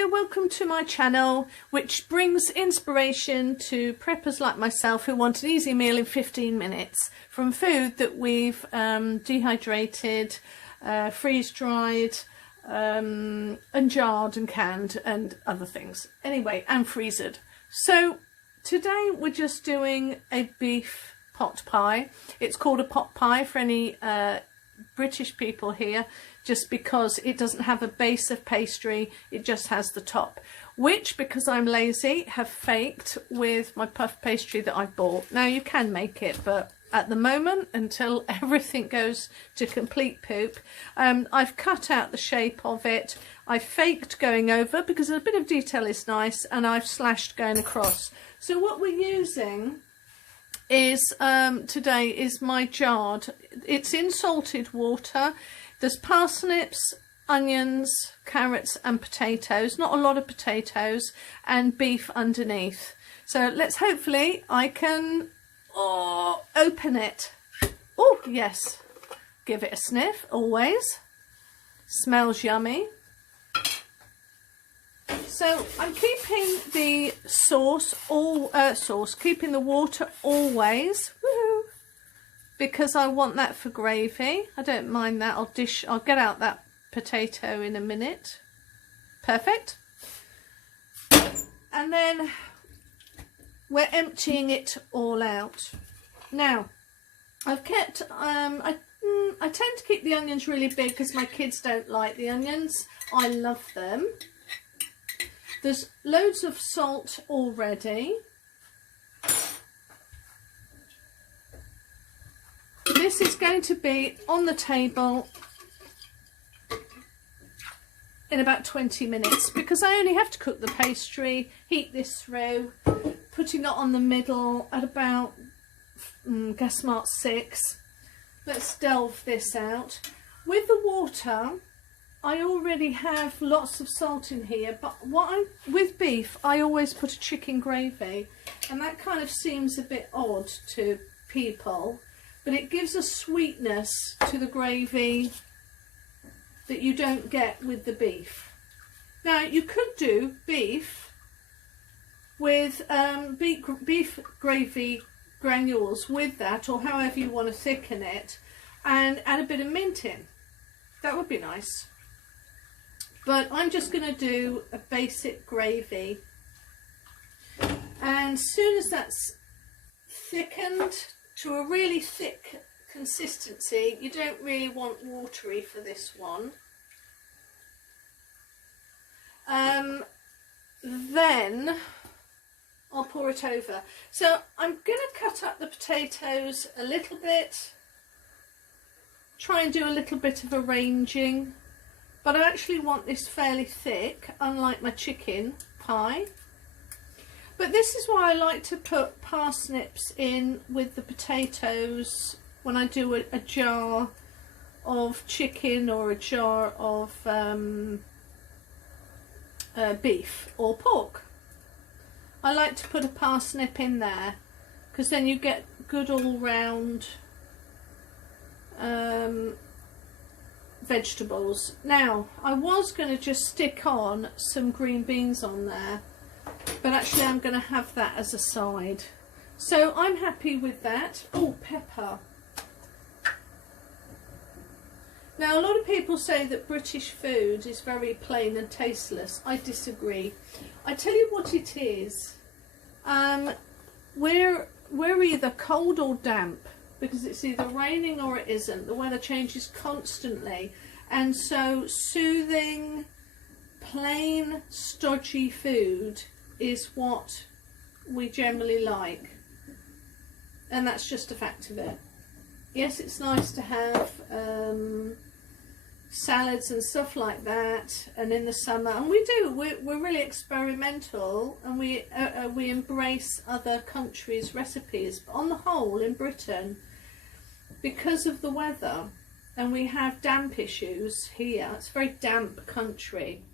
Hello, welcome to my channel, which brings inspiration to preppers like myself who want an easy meal in 15 minutes from food that we've dehydrated, freeze-dried, and jarred and canned and other things. Anyway, and freezered. So today we're just doing a beef pot pie. It's called a pot pie for any British people here, just because it doesn't have a base of pastry, it just has the top, which, because I'm lazy, have faked with my puff pastry that I bought. Now you can make it, but at the moment, until everything goes to complete poop, I've cut out the shape of it. I've faked going over because a bit of detail is nice, and I've slashed going across. So what we're using is today is my jarred. It's in salted water. There's parsnips, onions, carrots and potatoes, not a lot of potatoes, and beef underneath. So let's hopefully I can open it. Oh yes, give it a sniff always. Smells yummy. So I'm keeping the keeping the water always. Woohoo! Because I want that for gravy. I don't mind that. I'll get out that potato in a minute. Perfect. And then we're emptying it all out. Now, I've kept, I tend to keep the onions really big because my kids don't like the onions. I love them. There's loads of salt already. This is going to be on the table in about 20 minutes because I only have to cook the pastry, heat this through, putting it on the middle at about gas mark 6. Let's delve this out. With the water, I already have lots of salt in here, but with beef I always put a chicken gravy, and that kind of seems a bit odd to people. But it gives a sweetness to the gravy that you don't get with the beef. Now you could do beef with beef gravy granules with that, or however you want to thicken it, and add a bit of mint in. That would be nice. But I'm just going to do a basic gravy. And as soon as that's thickened to a really thick consistency, you don't really want watery for this one, then I'll pour it over. So I'm going to cut up the potatoes a little bit, try and do a little bit of arranging, but I actually want this fairly thick, unlike my chicken pie. But this is why I like to put parsnips in with the potatoes when I do a jar of chicken or a jar of beef or pork. I like to put a parsnip in there because then you get good all round vegetables. Now I was going to just stick on some green beans on there, but actually I'm going to have that as a side. So I'm happy with that. Oh, pepper. Now a lot of people say that British food is very plain and tasteless. I disagree. I tell you what it is. We're either cold or damp because it's either raining or it isn't. The weather changes constantly. And so soothing, plain, stodgy food is what we generally like, and that's just a fact of it. Yes, it's nice to have salads and stuff like that, and in the summer, and we're really experimental, and we embrace other countries' recipes, but on the whole in Britain, because of the weather, and we have damp issues here, it's a very damp country,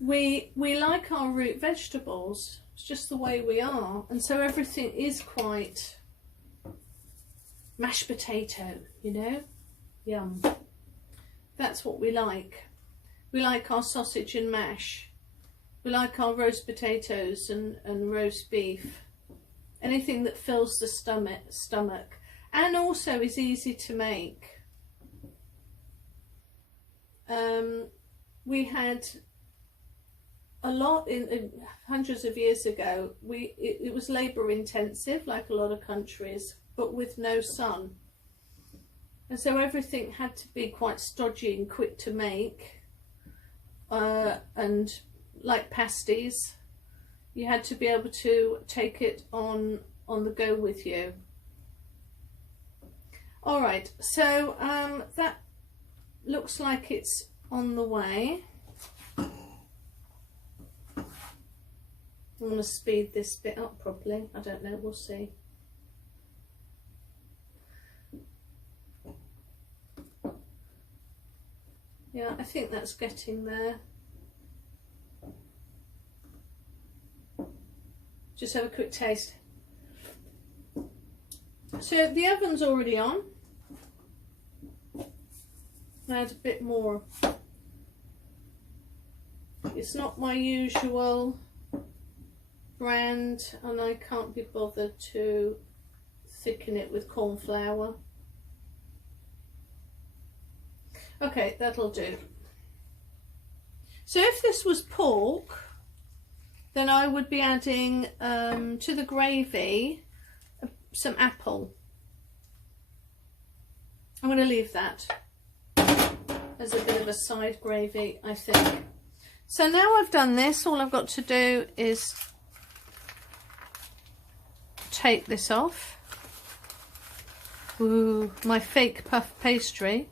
we like our root vegetables. It's just the way we are, and so everything is quite mashed potato, you know, yum. That's what we like. We like our sausage and mash. We like our roast potatoes and roast beef. Anything that fills the stomach and also is easy to make. We had a lot in hundreds of years ago. It was labour intensive, like a lot of countries, but with no sun. And so everything had to be quite stodgy and quick to make. And like pasties, you had to be able to take it on the go with you. All right, so that looks like it's on the way. I'm going to speed this bit up properly. I don't know, we'll see. Yeah, I think that's getting there. Just have a quick taste. So the oven's already on. Add a bit more. It's not my usual brand, and I can't be bothered to thicken it with corn flour. Okay, that'll do. So if this was pork, then I would be adding to the gravy some apple. I'm going to leave that as a bit of a side gravy, I think. So now I've done this, all I've got to do is take this off. Ooh, my fake puff pastry.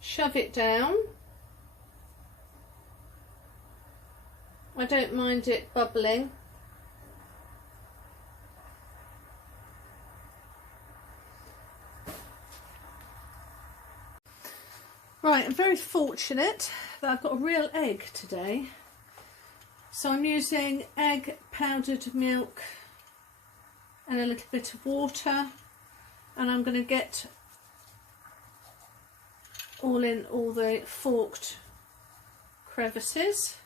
Shove it down. I don't mind it bubbling. Right, I'm very fortunate that I've got a real egg today. So I'm using egg, powdered milk and a little bit of water, and I'm going to get all the forked crevices.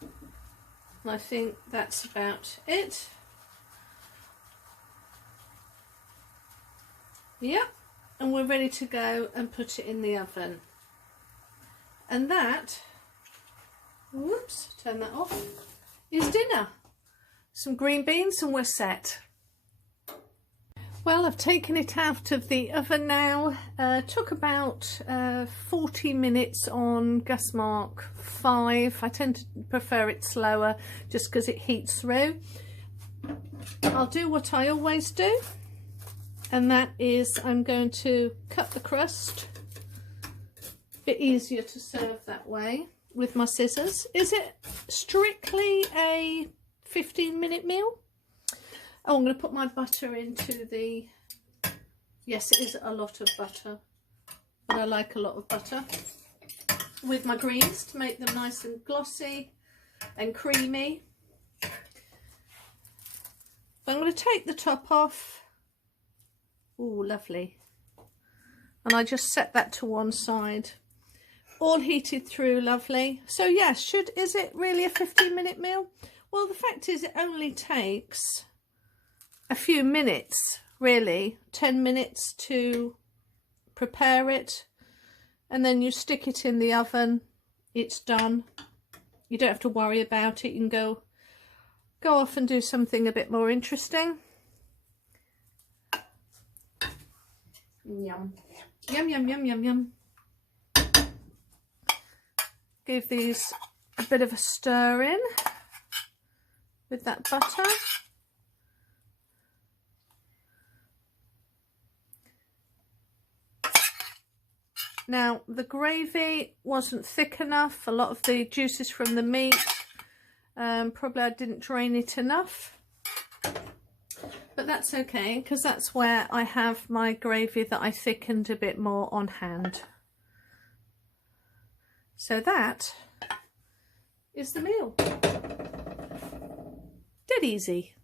And I think that's about it. Yep, and we're ready to go and put it in the oven. And that, whoops, turn that off, is dinner. Some green beans and we're set. Well, I've taken it out of the oven now. Took about 40 minutes on gas mark 5. I tend to prefer it slower just because it heats through. I'll do what I always do, and that is I'm going to cut the crust. A bit easier to serve that way with my scissors. Is it strictly a 15-minute meal? Oh, I'm going to put my butter into the... Yes, it is a lot of butter, but I like a lot of butter. With my greens to make them nice and glossy and creamy. But I'm going to take the top off. Ooh, lovely. And I just set that to one side. All heated through, lovely. So yes, is it really a 15-minute meal? Well, the fact is it only takes a few minutes, really, 10 minutes to prepare it, and then you stick it in the oven. It's done. You don't have to worry about it. You can go off and do something a bit more interesting. Yum. Yum, yum, yum, yum, yum. Give these a bit of a stir in with that butter. Now, the gravy wasn't thick enough. A lot of the juices from the meat, probably I didn't drain it enough. But that's okay, because that's where I have my gravy that I thickened a bit more on hand. So that is the meal. Dead easy.